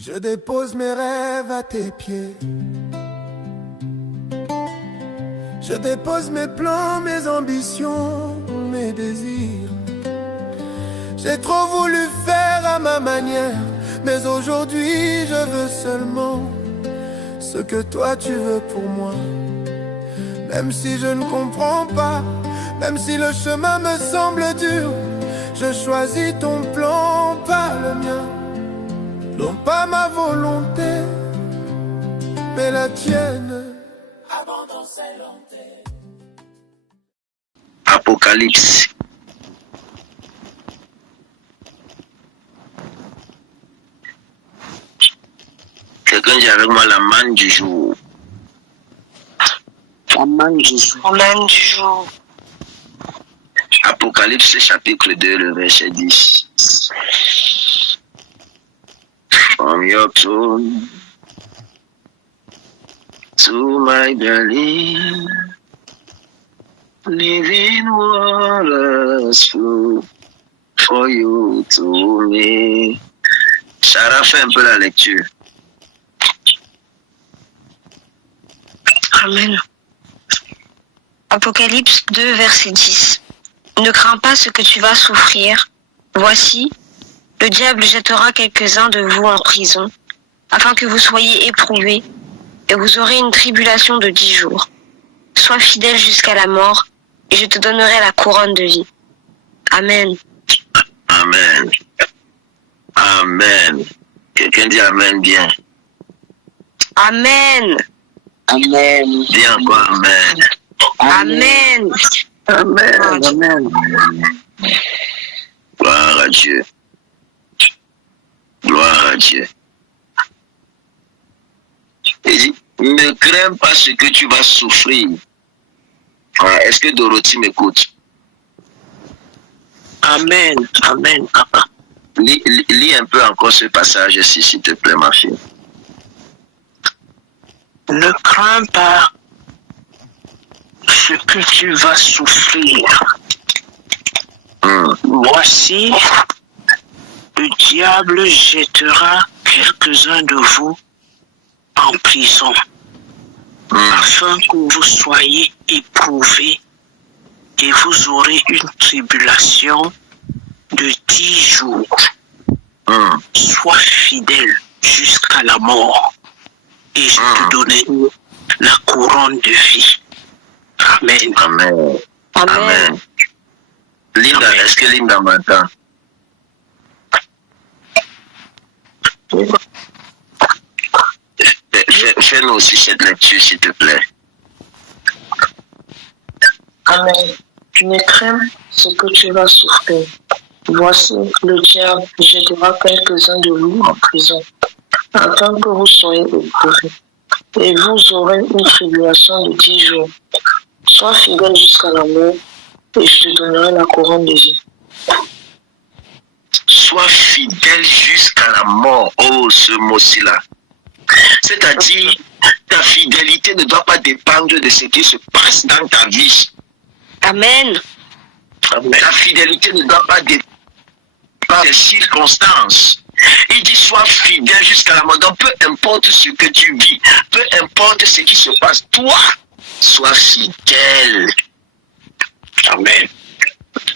Je dépose mes rêves à tes pieds. Je dépose mes plans, mes ambitions, mes désirs. J'ai trop voulu faire à ma manière, mais aujourd'hui je veux seulement ce que toi tu veux pour moi. Même si je ne comprends pas, même si le chemin me semble dur, je choisis ton plan, pas le mien. Non pas ma volonté, mais la tienne. Apocalypse. Quelqu'un dit avec moi la manne du jour. La manne du jour. La manne du jour. Apocalypse chapitre 2, le verset 10. From your throne to my belly, living waters flow for you to me. Sarah fait un peu la lecture. Amen. Apocalypse 2, verset 10. Ne crains pas ce que tu vas souffrir. Voici, le diable jettera quelques-uns de vous en prison, afin que vous soyez éprouvés, et vous aurez une tribulation de 10 jours. Sois fidèle jusqu'à la mort, et je te donnerai la couronne de vie. Amen. Amen. Amen. Quelqu'un dit Amen bien. Amen. Amen. Dis encore Amen. Amen. Amen. Amen. Gloire à Dieu. Gloire à Dieu. Il dit, ne crains pas ce que tu vas souffrir. Est-ce que Dorothy m'écoute? Amen. Amen. Lis un peu encore ce passage-ci, s'il te plaît, ma fille. Ne crains pas ce que tu vas souffrir. Voici, le diable jettera quelques-uns de vous en prison, afin que vous soyez éprouvés et vous aurez une tribulation de 10 jours. Sois fidèle jusqu'à la mort et je te donnerai la couronne de vie. Amen. Amen. Amen. Linda, est-ce que Linda m'entend? Fais-nous aussi cette lecture, s'il te plaît. Amen. Ne crains ce que tu vas souffrir. Voici, le diable jettera quelques-uns de vous en prison, afin que vous soyez éprouvés. Et vous aurez une tribulation de 10 jours. Sois fidèle jusqu'à la mort, et je te donnerai la couronne de vie. Sois fidèle jusqu'à la mort. Oh, ce mot-ci là. C'est-à-dire, ta fidélité ne doit pas dépendre de ce qui se passe dans ta vie. Amen. Ta fidélité ne doit pas dépendre des circonstances. Il dit, sois fidèle jusqu'à la mort. Donc, peu importe ce que tu vis, peu importe ce qui se passe, toi, sois fidèle. Amen.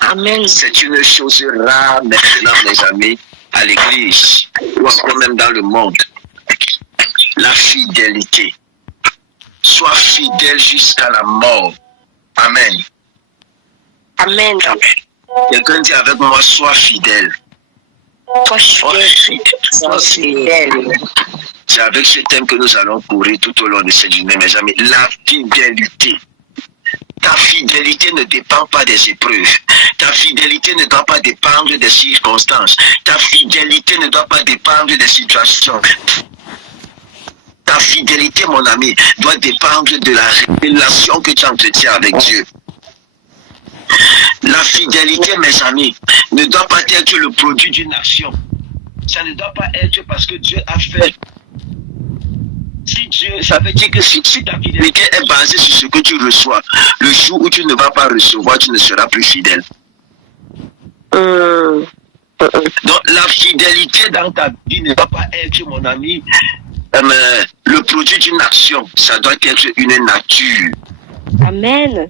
Amen. C'est une chose rare maintenant, mes amis, à l'église, ou encore même dans le monde. La fidélité. Sois fidèle jusqu'à la mort. Amen. Amen. Quelqu'un dit avec moi, sois fidèle. Sois fidèle. Sois fidèle. C'est avec ce thème que nous allons courir tout au long de cette journée, mes amis. La fidélité. Ta fidélité ne dépend pas des épreuves. Ta fidélité ne doit pas dépendre des circonstances. Ta fidélité ne doit pas dépendre des situations. Ta fidélité, mon ami, doit dépendre de la relation que tu entretiens avec Dieu. La fidélité, mes amis, ne doit pas être le produit d'une action. Ça ne doit pas être parce que Dieu a fait. Si Dieu, ça veut dire que si ta fidélité est basée sur ce que tu reçois, le jour où tu ne vas pas recevoir, tu ne seras plus fidèle. Donc la fidélité dans ta vie ne va pas être, mon ami, le produit d'une action. Ça doit être une nature. Amen.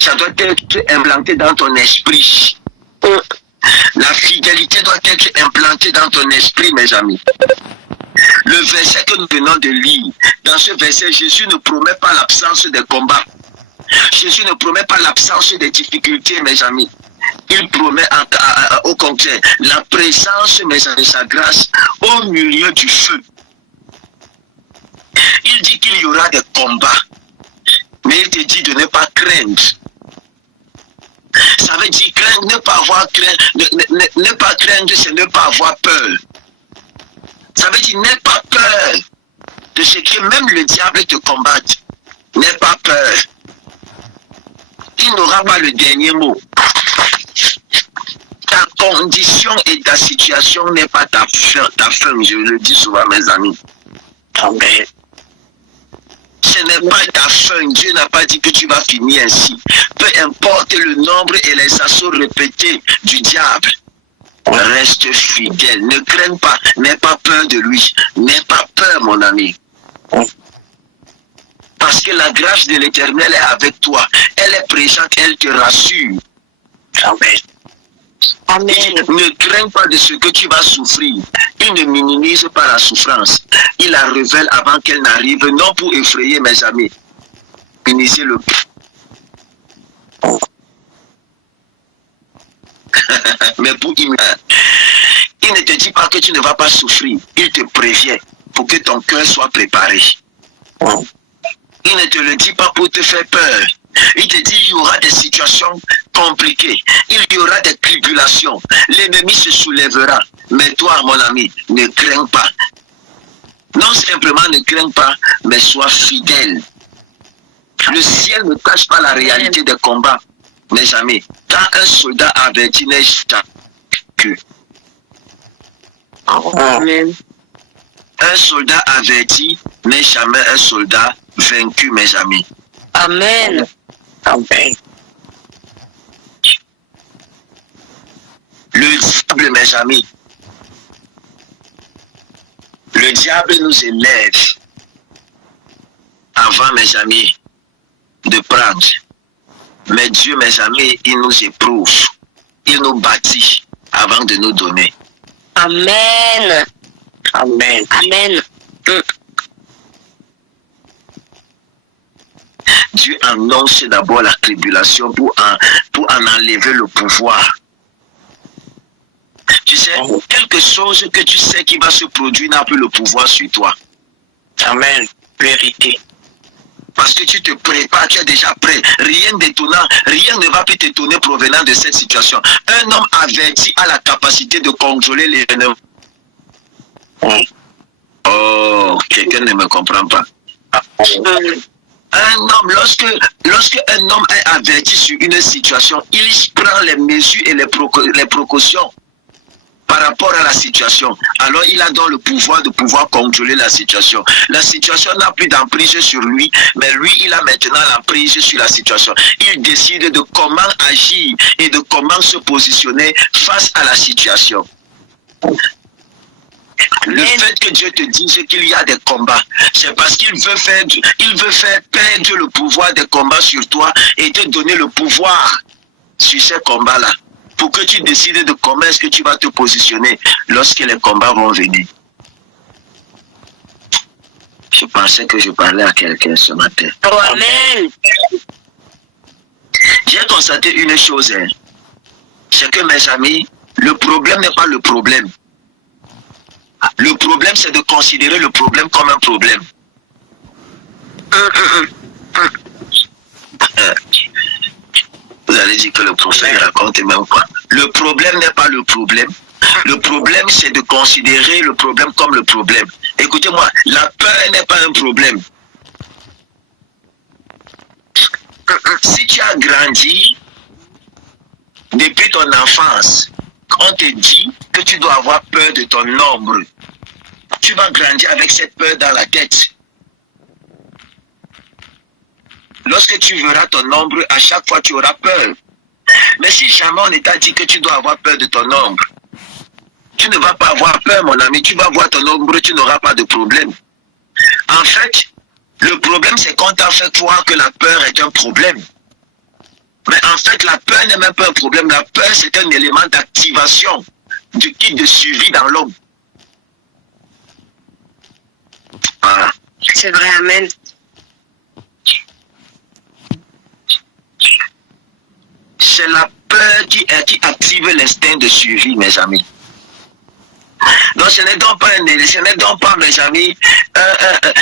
Ça doit être implanté dans ton esprit. La fidélité doit être implantée dans ton esprit, mes amis. Le verset que nous venons de lire, dans ce verset, Jésus ne promet pas l'absence des combats. Jésus ne promet pas l'absence des difficultés, mes amis. Il promet au contraire la présence, mes amis, de sa grâce au milieu du feu. Il dit qu'il y aura des combats, mais il te dit de ne pas craindre. Ça veut dire craindre, ne pas avoir crainte, ne pas craindre, c'est ne pas avoir peur. Ça veut dire n'aie pas peur de ce que même le diable te combatte. N'aie pas peur. Il n'aura pas le dernier mot. Ta condition et ta situation n'est pas ta fin, je le dis souvent, mes amis. Amen. Ce n'est pas ta fin. Dieu n'a pas dit que tu vas finir ainsi. Peu importe le nombre et les assauts répétés du diable, reste fidèle. Ne crains pas. N'aie pas peur de lui. N'aie pas peur, mon ami. Parce que la grâce de l'Éternel est avec toi. Elle est présente, elle te rassure. Amen. Amen. Ne crains pas de ce que tu vas souffrir. Il ne minimise pas la souffrance. Il la révèle avant qu'elle n'arrive, non pour effrayer, mes amis. Minimiser le mais pour imiter. Il ne te dit pas que tu ne vas pas souffrir. Il te prévient pour que ton cœur soit préparé. Il ne te le dit pas pour te faire peur. Il te dit il y aura des situations compliquées. Il y aura des tribulations. L'ennemi se soulèvera. Mais toi, mon ami, ne crains pas. Non simplement ne crains pas, mais sois fidèle. Le ciel ne cache pas la réalité des combats. Mes amis, quand un soldat averti n'est jamais. Amen. Un soldat averti n'est jamais un soldat vaincu, mes amis. Amen. Amen. Le diable, mes amis, le diable nous élève avant, mes amis, de prendre. Mais Dieu, mes amis, il nous éprouve. Il nous bâtit avant de nous donner. Amen. Amen. Amen. Dieu annonce d'abord la tribulation pour en enlever le pouvoir. Tu sais, quelque chose que tu sais qui va se produire n'a plus le pouvoir sur toi. Amen. Vérité. Parce que tu te prépares, tu es déjà prêt. Rien d'étonnant, rien ne va plus t'étonner provenant de cette situation. Un homme averti a la capacité de contrôler les ennemis. Oh, quelqu'un ne me comprend pas. Un homme, lorsque un homme est averti sur une situation, il prend les mesures et les précautions par rapport à la situation. Alors il a donc le pouvoir de pouvoir contrôler la situation. La situation n'a plus d'emprise sur lui, mais lui il a maintenant l'emprise sur la situation. Il décide de comment agir et de comment se positionner face à la situation. Le fait que Dieu te dise qu'il y a des combats, c'est parce qu'il veut faire perdre le pouvoir des combats sur toi et te donner le pouvoir sur ces combats-là. Pour que tu décides de comment est-ce que tu vas te positionner lorsque les combats vont venir. Je pensais que je parlais à quelqu'un ce matin. Oh, amen. J'ai constaté une chose, c'est que mes amis, le problème n'est pas le problème. Le problème, c'est de considérer le problème comme un problème. Vous allez dire que le prophète raconte même quoi. Le problème n'est pas le problème. Le problème, c'est de considérer le problème comme le problème. Écoutez-moi, la peur n'est pas un problème. Si tu as grandi depuis ton enfance, on te dit que tu dois avoir peur de ton ombre. Tu vas grandir avec cette peur dans la tête. Lorsque tu verras ton ombre, à chaque fois tu auras peur. Mais si jamais on t'a dit que tu dois avoir peur de ton ombre, Tu ne vas pas avoir peur, mon ami. Tu vas voir ton ombre, tu n'auras pas de problème. En fait, le problème, c'est qu'on t'a fait croire que la peur est un problème. Mais en fait, la peur n'est même pas un problème. La peur, c'est un élément d'activation du kit de suivi dans l'homme. Voilà. C'est vrai, amen. C'est la peur qui active l'instinct de suivi, mes amis. Donc ce n'est donc pas, mes amis,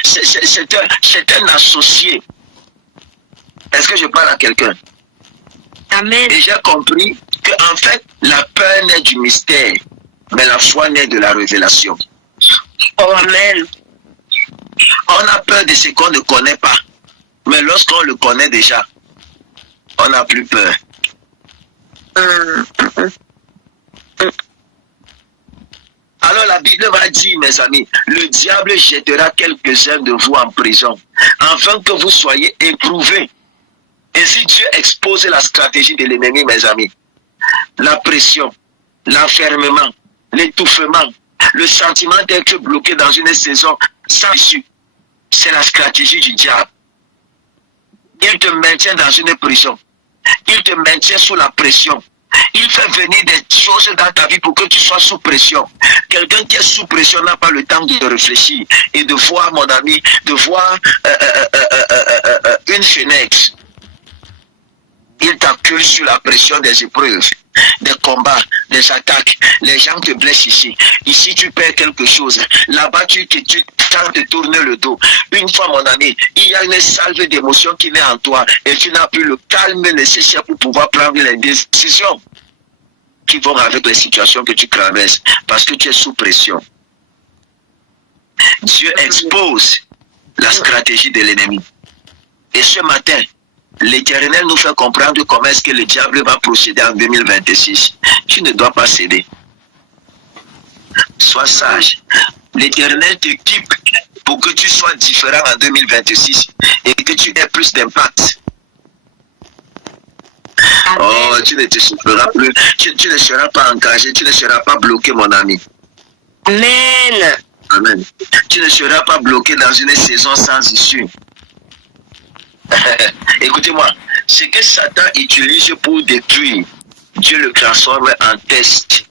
c'est un associé. Est-ce que je parle à quelqu'un? Amen. Et j'ai compris que en fait, la peur naît du mystère, mais la foi naît de la révélation. Oh, amen. On a peur de ce qu'on ne connaît pas, mais lorsqu'on le connaît déjà, on n'a plus peur. Alors la Bible va dire, mes amis, le diable jettera quelques-uns de vous en prison, afin que vous soyez éprouvés. Et si Dieu expose la stratégie de l'ennemi, mes amis, la pression, l'enfermement, l'étouffement, le sentiment d'être bloqué dans une saison sans issue, c'est la stratégie du diable. Il te maintient dans une prison. Il te maintient sous la pression. Il fait venir des choses dans ta vie pour que tu sois sous pression. Quelqu'un qui est sous pression n'a pas le temps de réfléchir et de voir, mon ami, de voir une fenêtre. Il t'accuse sur la pression des épreuves, des combats, des attaques. Les gens te blessent ici. Ici, tu perds quelque chose. Là-bas, tu tentes de tourner le dos. Une fois, mon ami, il y a une salve d'émotions qui naît en toi et tu n'as plus le calme nécessaire pour pouvoir prendre les décisions qui vont avec les situations que tu traverses parce que tu es sous pression. Dieu expose la stratégie de l'ennemi. Et ce matin, l'Éternel nous fait comprendre comment est-ce que le diable va procéder en 2026. Tu ne dois pas céder. Sois sage. L'Éternel t'équipe pour que tu sois différent en 2026 et que tu aies plus d'impact. Oh, tu ne te souffriras plus. Tu ne seras pas engagé. Tu ne seras pas bloqué, mon ami. Amen. Amen. Tu ne seras pas bloqué dans une saison sans issue. Écoutez-moi, ce que Satan utilise pour détruire, Dieu le transforme en test,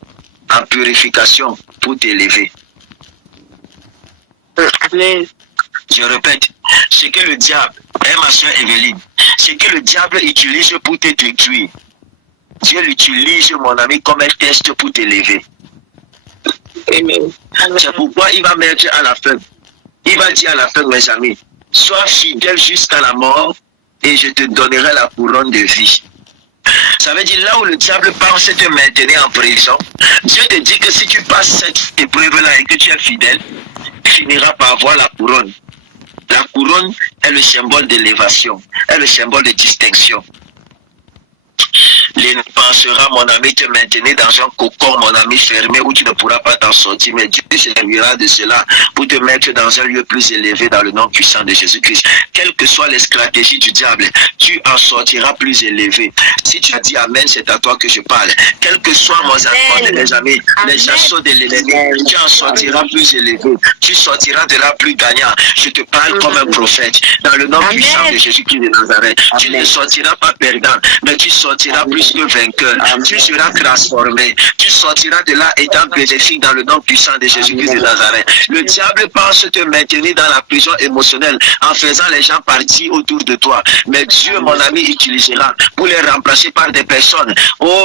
en purification pour t'élever. Amen. Je répète, ce que le diable, ma soeur Evelyne, ce que le diable utilise pour te détruire, Dieu l'utilise, mon ami, comme un test pour t'élever. Amen. C'est pourquoi il va mettre à la fin. Il va dire à la fin, mes amis, sois fidèle jusqu'à la mort et je te donnerai la couronne de vie. Ça veut dire là où le diable pense te maintenir en prison, Dieu te dit que si tu passes cette épreuve-là et que tu es fidèle, tu finiras par avoir la couronne. La couronne est le symbole d'élévation, est le symbole de distinction. Il pensera, mon ami, te maintenir dans un cocon, mon ami, fermé, où tu ne pourras pas t'en sortir. Mais Dieu se servira de cela pour te mettre dans un lieu plus élevé dans le nom puissant de Jésus-Christ. Quelles que soient les stratégies du diable, tu en sortiras plus élevé. Si tu as dit Amen, c'est à toi que je parle. Quels que soient mes enfants, mes amis, les assauts de l'ennemi, tu en sortiras plus élevé. Tu sortiras de là plus gagnant. Je te parle comme un prophète. Dans le nom puissant de Jésus-Christ de Nazareth, tu ne sortiras pas perdant, mais tu sortiras plus que vainqueur. Tu seras transformé. Tu sortiras de là étant bénéfique dans le nom puissant de Jésus-Christ de Nazareth. Le diable pense te maintenir dans la prison émotionnelle en faisant les gens partir autour de toi. Mais Dieu, mon ami, utilisera pour les remplacer par des personnes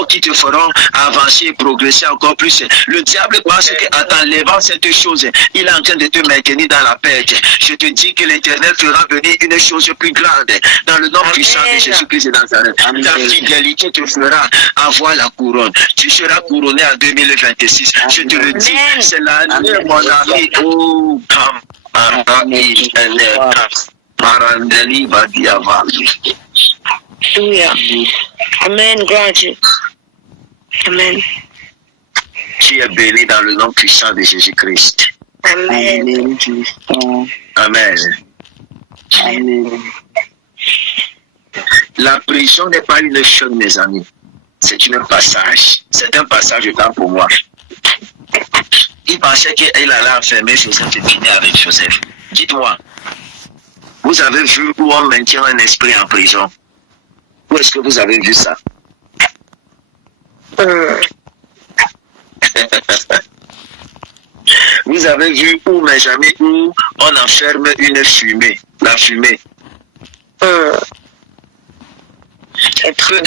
qui te feront avancer et progresser encore plus. Le diable pense qu'en t'enlevant cette chose, il est en train de te maintenir dans la perte. Je te dis que l'Éternel fera venir une chose plus grande dans le nom puissant de Jésus-Christ de Nazareth. Ta fidélité te fera avoir la couronne. Tu seras couronné en 2026. Je te le dis, c'est l'année, mon ami. Oh, Parandeli Badiava. Amen, gloire à Dieu. Amen. Tu es béni dans le nom puissant de Jésus-Christ. Amen. Amen. Amen. La prison n'est pas une chose, mes amis. C'est un passage. C'est un passage de temps pour moi. Il pensait qu'il allait enfermer Joseph et finir avec Joseph. Dites-moi, vous avez vu où on maintient un esprit en prison? Où est-ce que vous avez vu ça? Vous avez vu où, mais jamais où on enferme une fumée, la fumée. Peu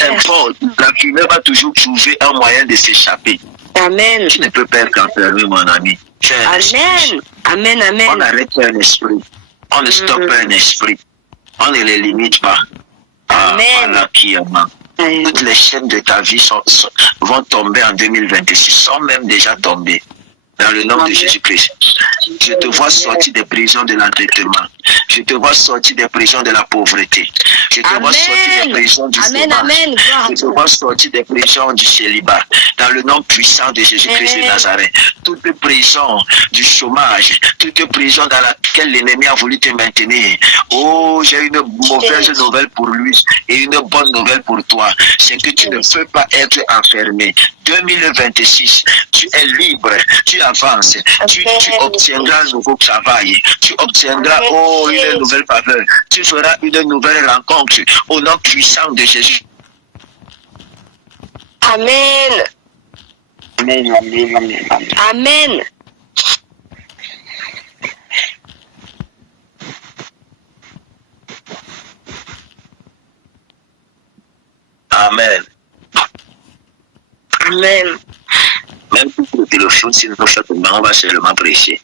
importe, la fumée va toujours trouver un moyen de s'échapper. Amen. Tu ne peux pas être enfermé, mon ami. Amen. Amen, amen. On n'arrête pas un esprit. On ne stoppe pas un esprit. On ne les limite pas. Amen. Voilà qui est mort. Toutes les chaînes de ta vie vont tomber en 2026, sont même déjà tombées. Dans le nom de Jésus-Christ. Je te vois sortir des prisons de l'endettement. Je te vois sortir des prisons de la pauvreté. Je te vois sortir des prisons du chômage. Je te vois sortir des prisons du célibat. Dans le nom puissant de Jésus-Christ de Nazareth. Toute prison du chômage, toute prison dans laquelle l'ennemi a voulu te maintenir. Oh, j'ai une mauvaise nouvelle pour lui et une bonne nouvelle pour toi. C'est que tu ne peux pas être enfermé. 2026, tu es libre, tu avances, tu obtiendras un nouveau travail, tu obtiendras une nouvelle faveur, tu feras une nouvelle rencontre au nom puissant de Jésus. Amen. Amen, amen, amen, amen. Amen. Amen. Amen. Même pour le téléphone, si nous faisons, on va seulement prêcher.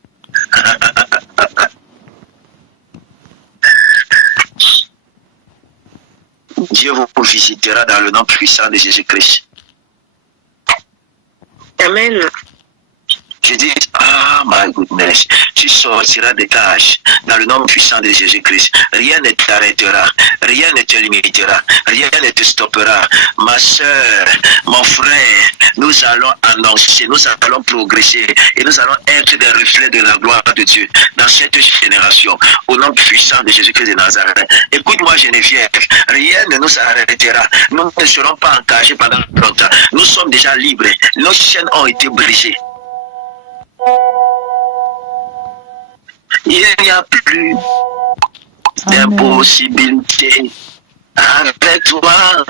Dieu vous visitera dans le nom puissant de Jésus-Christ. Amen. Je dis, ah, my goodness, tu sortiras des cages dans le nom puissant de Jésus-Christ. Rien ne t'arrêtera, rien ne te limitera, rien ne te stoppera. Ma soeur, mon frère, nous allons annoncer, nous allons progresser et nous allons être des reflets de la gloire de Dieu dans cette génération, au nom puissant de Jésus-Christ de Nazareth. Écoute-moi, Geneviève, rien ne nous arrêtera. Nous ne serons pas encagés pendant longtemps. Nous sommes déjà libres. Nos chaînes ont été brisées. Il n'y a plus d'impossibilité avec toi.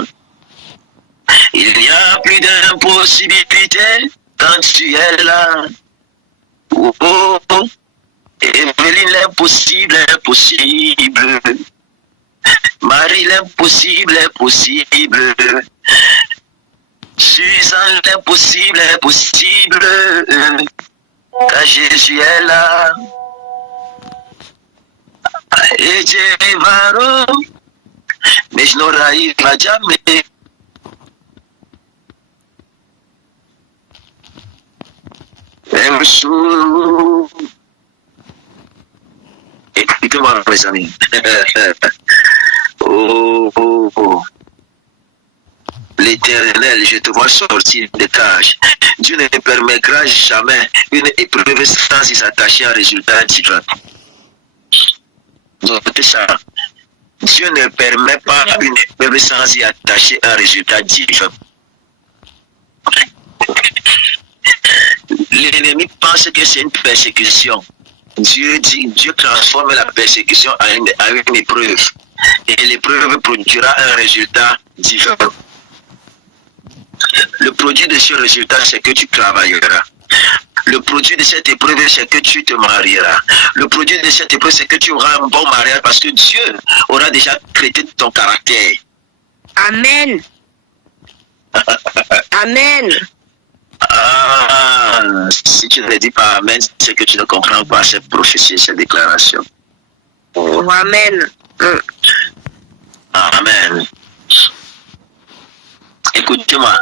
Il n'y a plus d'impossibilité quand tu es là. Oh, oh, oh. Évelyne, l'impossible est possible. Marie, l'impossible est possible. Suzanne, l'impossible est possible. Car Jésus est là. Et Dieu va, mais je n'arriverai jamais. Même jour. Écoutez-moi, mes amis. Oh, oh, oh. L'Éternel, je te vois sortir des cages. Dieu ne permettra jamais une épreuve sans y attacher un résultat divin. Notez ça. Dieu ne permet pas une épreuve sans y attacher un résultat divin. L'ennemi pense que c'est une persécution. Dieu transforme la persécution en une épreuve. Et l'épreuve produira un résultat divin. Le produit de ce résultat, c'est que tu travailleras. Le produit de cette épreuve, c'est que tu te marieras. Le produit de cette épreuve, c'est que tu auras un bon mariage parce que Dieu aura déjà traité ton caractère. Amen. Amen. Ah, si tu ne dis pas Amen, c'est que tu ne comprends pas cette prophétie, cette déclaration. Oh, amen. Amen. Écoutez-moi,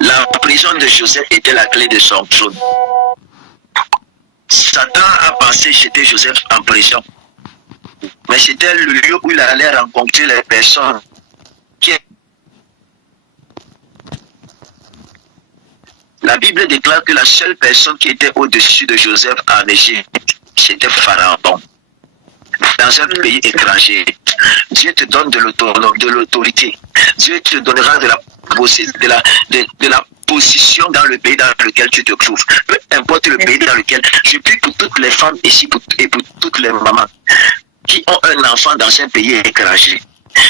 la prison de Joseph était la clé de son trône. Satan a pensé jeter Joseph en prison. Mais c'était le lieu où il allait rencontrer les personnes qui... La Bible déclare que la seule personne qui était au-dessus de Joseph en Égypte, c'était Pharaon. Dans un pays étranger, Dieu te donne de l'autorité. Dieu te donnera de la position dans le pays dans lequel tu te trouves. Peu importe le pays dans lequel. Je prie pour toutes les femmes ici et pour toutes les mamans qui ont un enfant dans un pays écrasé.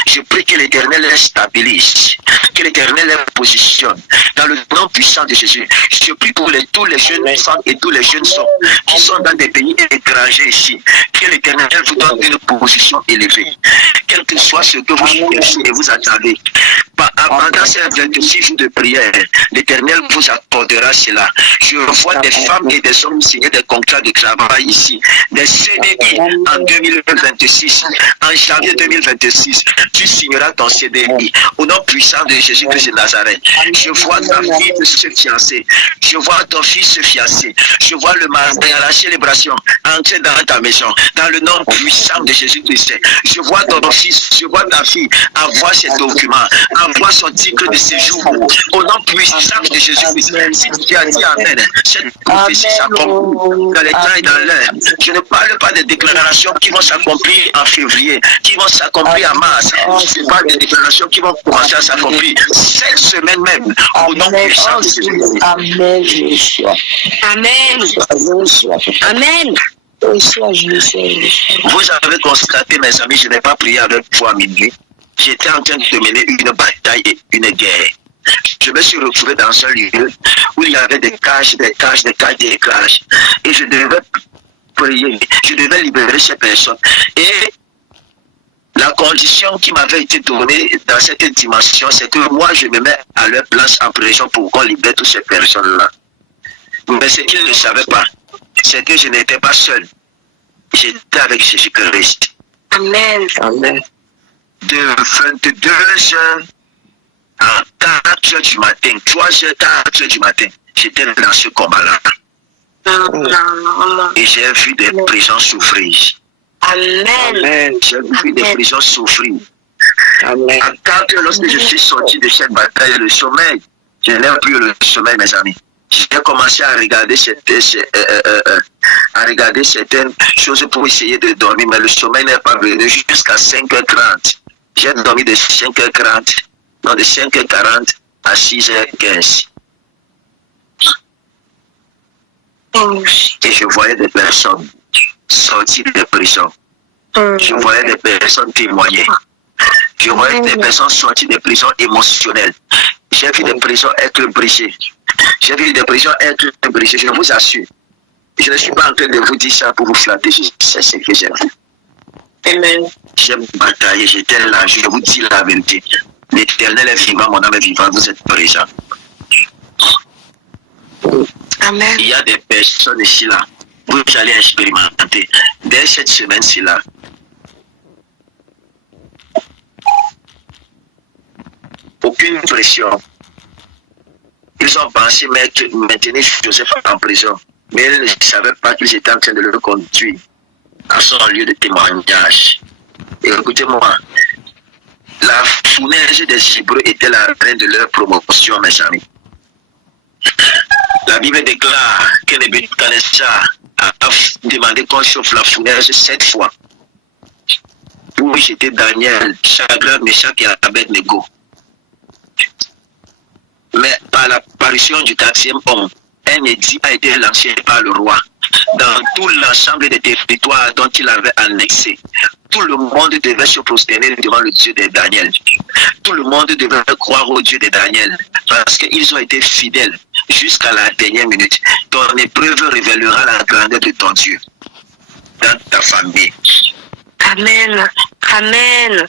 Je prie que l'Éternel les stabilise, que l'Éternel les positionne dans le nom puissant de Jésus. Je prie pour tous les jeunes femmes et tous les jeunes hommes qui sont dans des pays étrangers ici, que l'Éternel vous donne une position élevée. Quel que soit ce que vous cherchez et vous attendez, pendant ces 26 jours de prière, l'Éternel vous accordera cela. Je vois des femmes et des hommes signer des contrats de travail ici, des CDI en 2026, en janvier 2026. Tu signeras ton CDI au nom puissant de Jésus-Christ de Nazareth. Je vois ta fille se fiancer. Je vois ton fils se fiancer. Je vois le matin à la célébration entrer dans ta maison. Dans le nom puissant de Jésus-Christ. Je vois ton fils, je vois ta fille avoir ses documents, avoir son titre de séjour. Au nom puissant de Jésus-Christ. Si tu as dit Amen, cette prophétie s'accomplit dans les temps et dans l'heure. Je ne parle pas des déclarations qui vont s'accomplir en février, qui vont s'accomplir en mars. Ce n'est pas des déclarations qui vont commencer à s'accomplir cette semaine même. Au nom puissant de Jésus-Christ. Amen, je reçois. Amen. Amen. Vous avez constaté, mes amis, je n'ai pas prié avec foi à minuit. J'étais en train de mener une bataille et une guerre. Je me suis retrouvé dans un lieu où il y avait des cages, des cages. Et je devais prier, je devais libérer ces personnes. Et la condition qui m'avait été donnée dans cette dimension, c'est que moi, je me mets à leur place en prison pour qu'on libère toutes ces personnes-là. Mais ce qu'ils ne savaient pas, c'est que je n'étais pas seul. J'étais avec Jésus-Christ. Amen. Amen. De 22h à 4h du matin, 3h, 4h du matin, j'étais dans ce combat-là. Et j'ai vu des prisons souffrir. Amen. J'ai vu des prisons souffrir. Amen. À 4h, lorsque je suis sorti de cette bataille, le sommeil, je n'ai plus le sommeil, mes amis. J'ai commencé à regarder certaines choses pour essayer de dormir, mais le sommeil n'est pas venu jusqu'à 5h30. J'ai dormi de 5h40, non, de 5h40 à 6h15. Et je voyais des personnes sortir des prisons. Je voyais des personnes témoigner. Je voyais des personnes sortir des prisons émotionnelles. J'ai vu des prisons être brisées. J'ai vu des prisons être brisées, je vous assure. Je ne suis pas en train de vous dire ça pour vous flatter, je sais ce que j'ai vu. Amen. J'ai bataillé, j'étais là, je vous dis la vérité. L'Éternel est vivant, mon âme est vivante, vous êtes présents. Amen. Il y a des personnes ici là, vous allez expérimenter. Dès cette semaine-ci là, aucune pression. Ils ont pensé maintenir Joseph en prison, mais ils ne savaient pas qu'ils étaient en train de le conduire à son lieu de témoignage. Et écoutez-moi, la fournaise des Hébreux était la reine de leur promotion, mes amis. La Bible déclare que Nebuchadnezzar a demandé qu'on chauffe la fournaise 7 fois. Pour jeter Daniel, Shadrach, Meshach et Abednego. Mais par l'apparition du 4e homme, un édit a été lancé par le roi dans tout l'ensemble des territoires dont il avait annexé. Tout le monde devait se prosterner devant le Dieu de Daniel. Tout le monde devait croire au Dieu de Daniel parce qu'ils ont été fidèles jusqu'à la dernière minute. Ton épreuve révélera la grandeur de ton Dieu dans ta famille. Amen. Amen.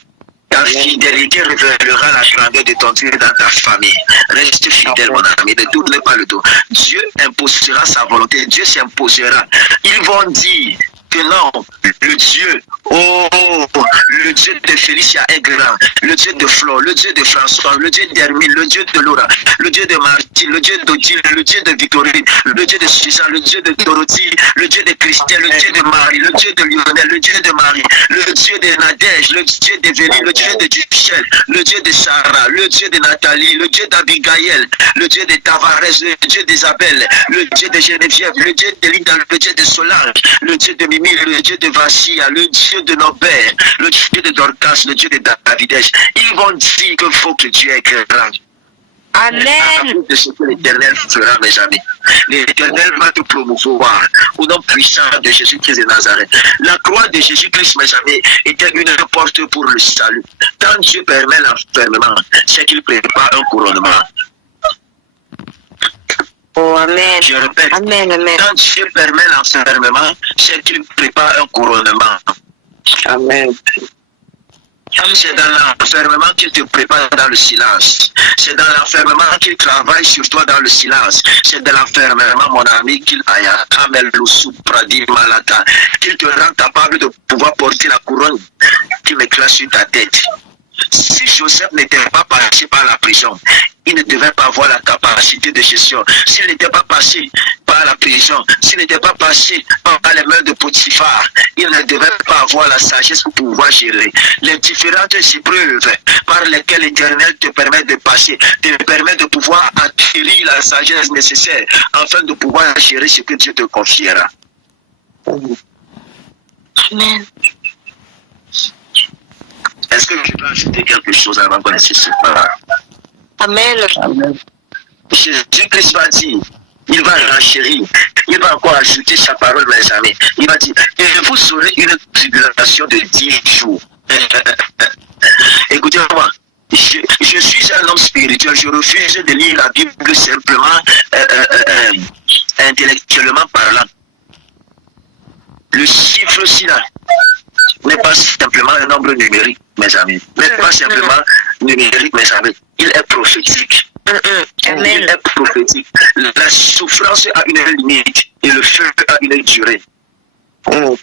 Ta fidélité révélera la grandeur de ton Dieu dans ta famille. Reste fidèle, mon ami, ne tourne pas le dos. Dieu imposera sa volonté, Dieu s'imposera. Ils vont dire que non, le Dieu, le Dieu de Félicia est grand, le Dieu de Flo, le Dieu de François, le Dieu d'Hermine, le Dieu de Laura, le Dieu de Martine, le Dieu d'Odile, le Dieu de Victorine, le Dieu de Suzanne, le Dieu de Dorothy, le Dieu de Christian, le Dieu de Marie, le Dieu de Lionel, le Dieu de Marie, le Dieu de Nadège, le Dieu d'Eveline, le Dieu de Duchel, le Dieu de Sarah, le Dieu de Nathalie, le Dieu d'Abigail, le Dieu de Tavares, le Dieu d'Isabelle, le Dieu de Geneviève, le Dieu de Linda, le Dieu de Solange, le Dieu de Mimi, le Dieu de Vassia, le Dieu de Norbert, le Dieu de Dorcas, le Dieu de Davidèche. Ils vont dire qu'il faut que Dieu est grand. Amen. De ce que l'Éternel fera, mes amis. L'Éternel va te promouvoir au nom puissant de Jésus-Christ de Nazareth. La croix de Jésus-Christ, mes amis, était une porte pour le salut. Quand Dieu permet l'enfermement, c'est qu'il prépare un couronnement. Oh, amen. Je répète, Amen, amen. quand Dieu permet l'enfermement, c'est qu'il prépare un couronnement. Amen. C'est dans l'enfermement qu'il te prépare dans le silence. C'est dans l'enfermement qu'il travaille sur toi dans le silence. C'est dans l'enfermement, mon ami, qu'il te rend capable de pouvoir porter la couronne qui m'éclate sur ta tête. Si Joseph n'était pas passé par la prison, il ne devait pas avoir la capacité de gestion. S'il n'était pas passé par la prison, s'il n'était pas passé par les mains de Potiphar, il ne devait pas avoir la sagesse pour pouvoir gérer. Les différentes épreuves par lesquelles l'Éternel te permet de passer, te permet de pouvoir acquérir la sagesse nécessaire afin de pouvoir gérer ce que Dieu te confiera. Amen. Est-ce que je peux ajouter quelque chose avant qu'on ne se sépare? Amen. Amen. Jésus-Christ va dire, il va renchérir, il va encore ajouter sa parole, mes amis. Il va dire, et vous aurez une tribulation de 10 jours. Écoutez-moi, je suis un homme spirituel, je refuse de lire la Bible simplement, intellectuellement parlant. Le chiffre aussi là n'est pas simplement un nombre numérique, mes amis. N'est pas simplement numérique, mes amis. Il est prophétique. Amen. Il est prophétique. La souffrance a une limite et le feu a une durée.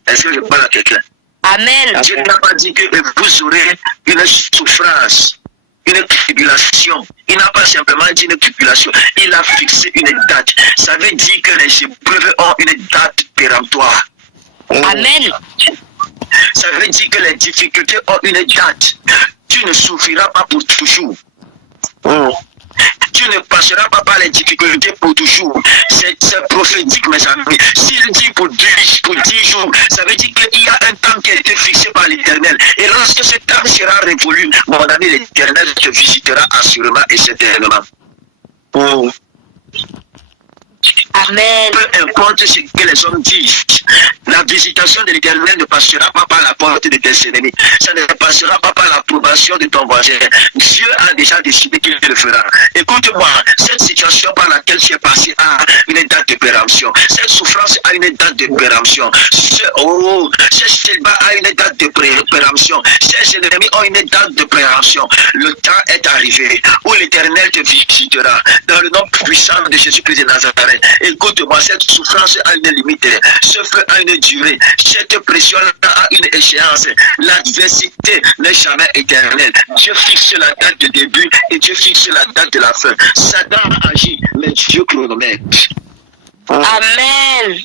Est-ce que je parle à quelqu'un? Amen. Dieu n'a pas dit que vous aurez une souffrance, une tribulation. Il n'a pas simplement dit une tribulation. Il a fixé une date. Ça veut dire que les épreuves ont une date péremptoire. Amen. Ça veut dire que les difficultés ont une date. Tu ne souffriras pas pour toujours. Tu ne passeras pas par les difficultés pour toujours. C'est prophétique, mes amis. S'il dit pour 10 jours, ça veut dire qu'il y a un temps qui a été fixé par l'Éternel. Et lorsque ce temps sera révolu, mon ami, l'Éternel te visitera assurément et certainement. Amen. Peu importe ce que les hommes disent, la visitation de l'Éternel ne passera pas par la porte de tes ennemis. Ça ne passera pas par l'approbation de ton voisin. Dieu a déjà décidé qu'il le fera. Écoute-moi, cette situation par laquelle tu es passé a une date de péremption. Cette souffrance a une date de péremption. Ce célibat a une date de péremption. Ces ennemis ont une date de péremption. Le temps est arrivé où l'Éternel te visitera dans le nom puissant de Jésus-Christ de Nazareth. Écoute-moi, cette souffrance a une limite, ce feu a une durée, cette pression a une échéance. L'adversité n'est jamais éternelle. Dieu fixe la date de début et Dieu fixe la date de la fin. Satan agit, mais Dieu chronomètre. Amen.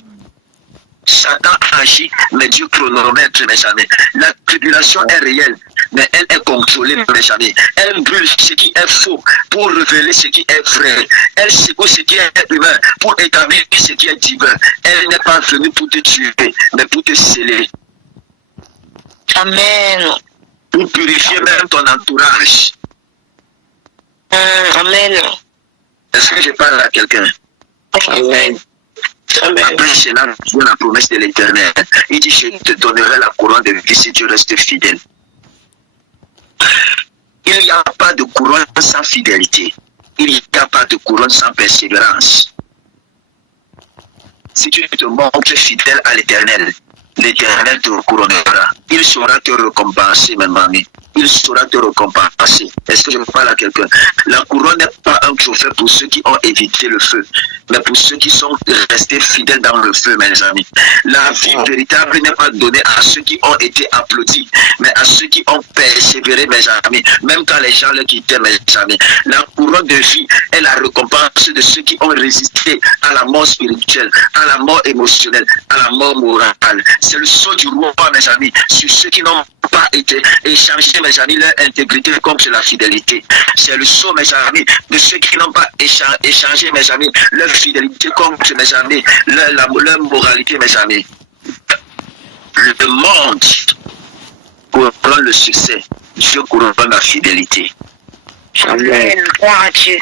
Satan agit, mais Dieu chronomètre, mes amis. La tribulation est réelle, mais elle est contrôlée, mes amis. Elle brûle ce qui est faux pour révéler ce qui est vrai. Elle secoue ce qui est humain pour établir ce qui est divin. Elle n'est pas venue pour te tuer, mais pour te sceller. Amen. Pour purifier même ton entourage. Amen. Est-ce que je parle à quelqu'un? Amen. Après cela, vient la promesse de l'Éternel. Il dit, je te donnerai la couronne de vie si tu restes fidèle. Il n'y a pas de couronne sans fidélité. Il n'y a pas de couronne sans persévérance. Si tu te montres fidèle à l'Éternel, l'Éternel te couronnera. Il saura te récompenser, ma mamie. Il saura te récompenser. Est-ce que je parle à quelqu'un? La couronne n'est pas un trophée pour ceux qui ont évité le feu, mais pour ceux qui sont restés fidèles dans le feu, mes amis. La vie véritable n'est pas donnée à ceux qui ont été applaudis, mais à ceux qui ont persévéré, mes amis. Même quand les gens le quittaient, mes amis. La couronne de vie est la récompense de ceux qui ont résisté à la mort spirituelle, à la mort émotionnelle, à la mort morale. C'est le sceau du roi, mes amis, sur ceux qui n'ont pas été échangés, mes amis, leur intégrité comme sur la fidélité. C'est le sceau, mes amis, de ceux qui n'ont pas échangé, mes amis, leur fidélité comme sur, mes amis, leur moralité, mes amis. Le monde couronne le succès, Dieu couronne la fidélité. Amen. Gloire à Dieu.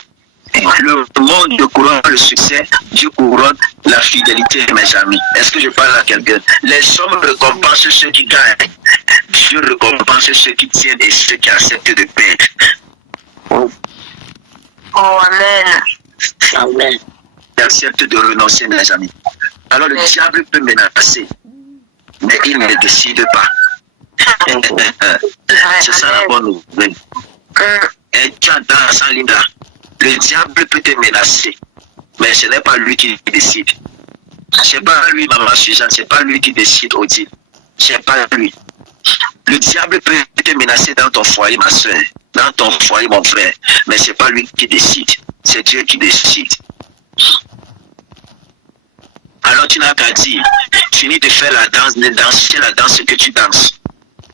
Le monde couronne le succès, Dieu couronne la fidélité, mes amis. Est-ce que je parle à quelqu'un? Les hommes récompensent ceux qui gagnent. Dieu récompense ceux qui tiennent et ceux qui acceptent de perdre. Oh, Amen. Amen. Qui acceptent de renoncer, mes amis. Alors le diable peut menacer, mais il ne décide pas. C'est ça la bonne nouvelle. Et tu as dans sa ligne là. Le diable peut te menacer, mais ce n'est pas lui qui décide. C'est pas lui, maman Suzanne, c'est pas lui qui décide, Odile. C'est pas lui. Le diable peut te menacer dans ton foyer, ma soeur, dans ton foyer, mon frère, mais c'est pas lui qui décide. C'est Dieu qui décide. Alors tu n'as qu'à dire, finis de faire la danse, de danser la danse que tu danses.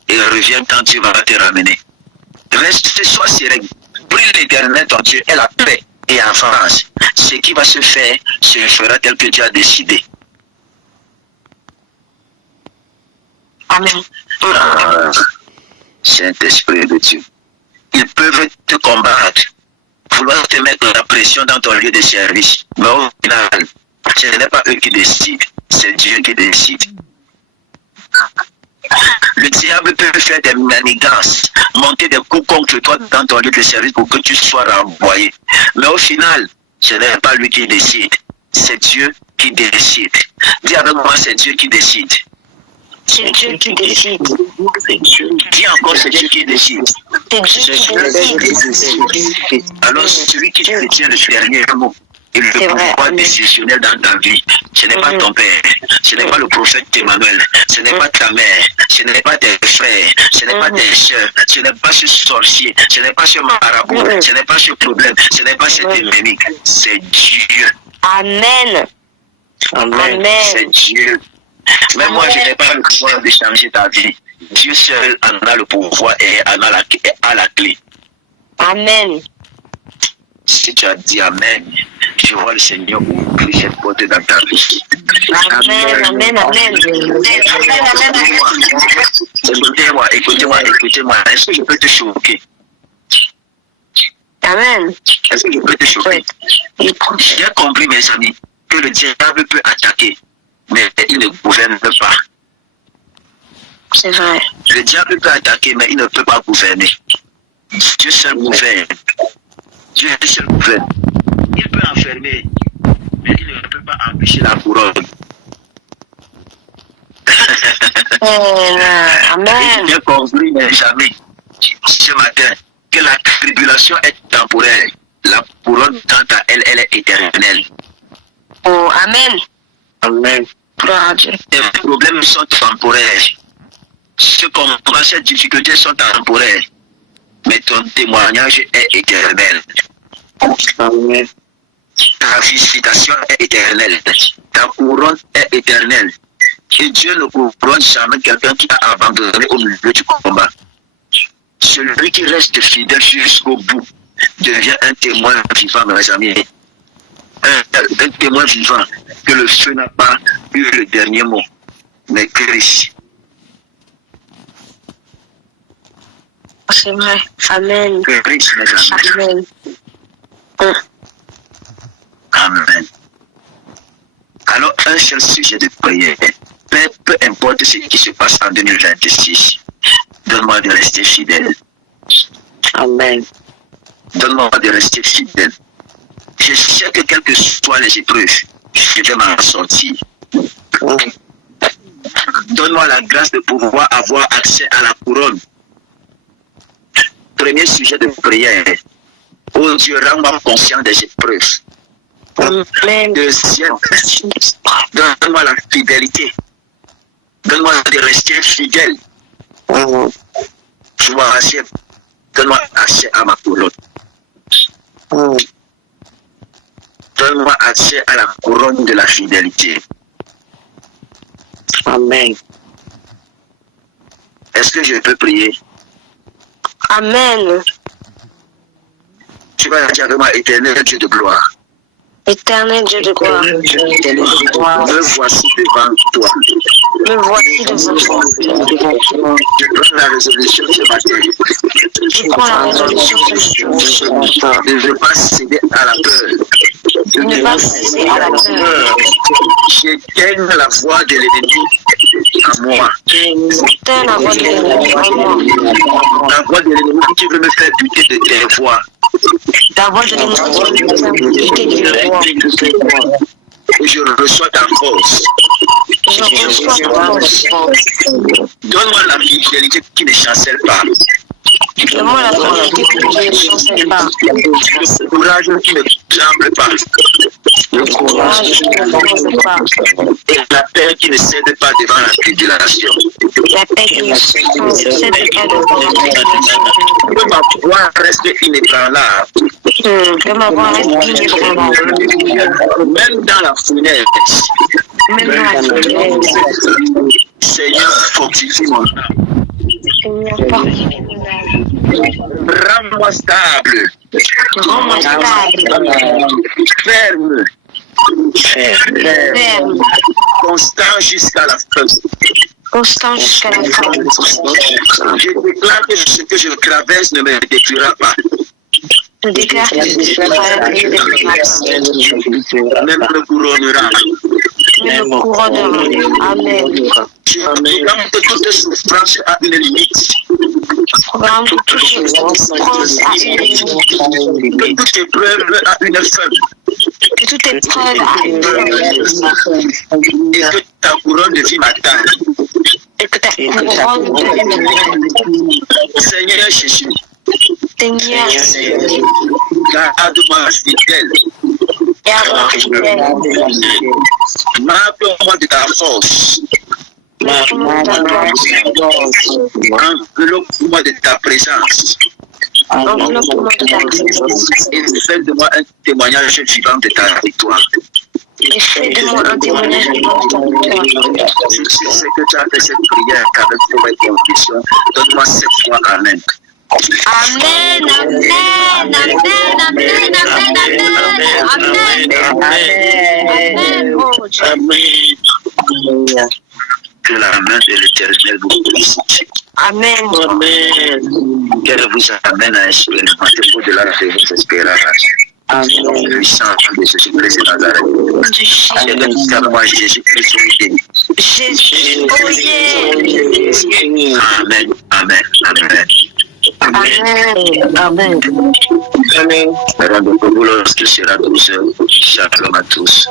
Et reviens quand Dieu va te ramener. Reste, sois serein. Prie l'Éternel, ton Dieu, et la paix, et avance. Ce qui va se faire, se fera tel que Dieu a décidé. Amen. Saint-Esprit de Dieu. Ils peuvent te combattre, vouloir te mettre la pression dans ton lieu de service. Mais au final, ce n'est pas eux qui décident, c'est Dieu qui décide. Le diable peut faire des manigances, monter des coups contre toi dans ton lieu de service pour que tu sois renvoyé. Mais au final, ce n'est pas lui qui décide, c'est Dieu qui décide. Dis avec moi, c'est Dieu qui décide. C'est Dieu qui décide. Dis encore, c'est Dieu qui décide. C'est Dieu qui décide. Alors, celui qui détient le dernier mot et le pouvoir décisionnel dans ta vie, ce n'est pas ton père, ce n'est pas le prophète Emmanuel, ce n'est pas ta mère, ce n'est pas tes frères, ce n'est pas tes soeurs, ce n'est pas ce sorcier, ce n'est pas ce marabout, ce n'est pas ce problème, ce n'est pas cet ennemi, c'est Dieu. Amen. Amen. C'est Dieu. Mais moi, je n'ai pas le pouvoir de changer ta vie. Dieu seul en a le pouvoir et en a la clé. Amen. Si tu as dit Amen, je vois le Seigneur ouvrir cette porte dans ta vie. Amen, amen, amen. Écoutez-moi. Est-ce que je peux te choquer? Amen. Est-ce que je peux te choquer? J'ai compris, mes amis, que le diable peut attaquer, mais il ne gouverne pas. C'est vrai. Le diable peut attaquer, mais il ne peut pas gouverner. Dieu seul gouverne. Dieu seul gouverne. Il peut enfermer, mais il ne peut pas empêcher la couronne. Amen. J'ai compris, mes amis, ce matin, que la tribulation est temporaire. La couronne, quant à elle, elle est éternelle. Oh, amen. Amen. Gloire à Dieu. Les problèmes sont temporaires. Ce qu'on voit, ces difficultés sont temporaires. Mais ton témoignage est éternel. Amen. Ta visitation est éternelle. Ta couronne est éternelle. Et Dieu ne couronne jamais quelqu'un qui a abandonné au milieu du combat. Celui qui reste fidèle jusqu'au bout devient un témoin vivant, mes amis. Un témoin vivant que le feu n'a pas eu le dernier mot, mais Christ. C'est vrai. Amen. Christ, mes amis. Amen. Amen. Alors, un seul sujet de prière. Peu importe ce qui se passe en 2026, donne-moi de rester fidèle. Amen. Donne-moi de rester fidèle. Je sais que quelles que soient les épreuves, je vais m'en sortir. Donne-moi la grâce de pouvoir avoir accès à la couronne. Premier sujet de prière. Oh Dieu, rends-moi conscient des épreuves. Amen. Deuxième, donne-moi la fidélité. Donne-moi de rester fidèle. Troisième, donne-moi accès à ma couronne. Donne-moi accès à la couronne de la fidélité. Amen. Est-ce que je peux prier? Amen. Tu vas dire vraiment éternel Dieu de gloire. Éternel Dieu de gloire. Me voici devant toi. Me voici devant toi. Je donne la résolution ce matin. Je prends la résolution ce matin. de ne pas céder à la peur. De ne pas céder à la peur. J'éteins la voix de l'ennemi à moi. J'éteins la voix de l'ennemi en moi. La voix de l'ennemi qui veut me faire buter de tes voix. La voix de l'ennemi qui veut me faire buter de tes voix. Et je reçois ta force. Je reçois ta force. Donne-moi la fidélité qui ne chancelle pas. Donne-moi la fidélité qui ne chancelle pas. Le courage qui ne tremble pas. Le courage qui ne tremble pas. Et la paix qui ne cède pas devant la tribulation. La paix qui ne cède pas devant la tribulation. Que ma voix reste inébranlable. Que ma voix reste inébranlable. Même dans la fournaise. Même dans la fournaise. Seigneur, fortifie mon âme. Seigneur, fortifie mon âme. Rends-moi stable. Rends-moi stable. Ferme. Ferme. Constant jusqu'à la fin. Constant jusqu'à la fin. Je déclare que ce que je traverse ne me détruira pas. Je déclare que je traverse ne me détruira pas. Même me couronnera. Même me couronnera. Amen. Je proclame que toute souffrance a une limite. Programme que toute souffrance a une limite. Que toute épreuve a une fin. Que toute épreuve a une fin. Et que ta couronne de vie m'attend. Et que ta couronne de vie m'attend. Seigneur Jésus. Seigneur Jésus. Garde-moi fidèle. Garde-moi fidèle. Marque-moi de ta force. Enveloppe-moi de ta présence. Enveloppe-moi de ta présence. Et fais de moi un témoignage vivant de ta victoire. Et fais de moi un témoignage vivant de ta victoire. Je sais que tu as fait cette prière avec foi et conviction. Donne-moi cette foi. Amen. Amen, amen, amen, amen, amen, amen, amen, amen, oh Dieu. Amen. Que la main de l'Éternel vous bénisse. Amen. Amen. Qu'elle vous amène à expérimenter au-delà de vos espérances. Amen. Puissant de Jésus-Christ de Nazareth. Car Jésus-Christ Jésus, oh yeah. Amen. Amen. Amen. Amen. Amen. Amen. Rendez-vous lorsqu'il sera 12h. Shalom à tous.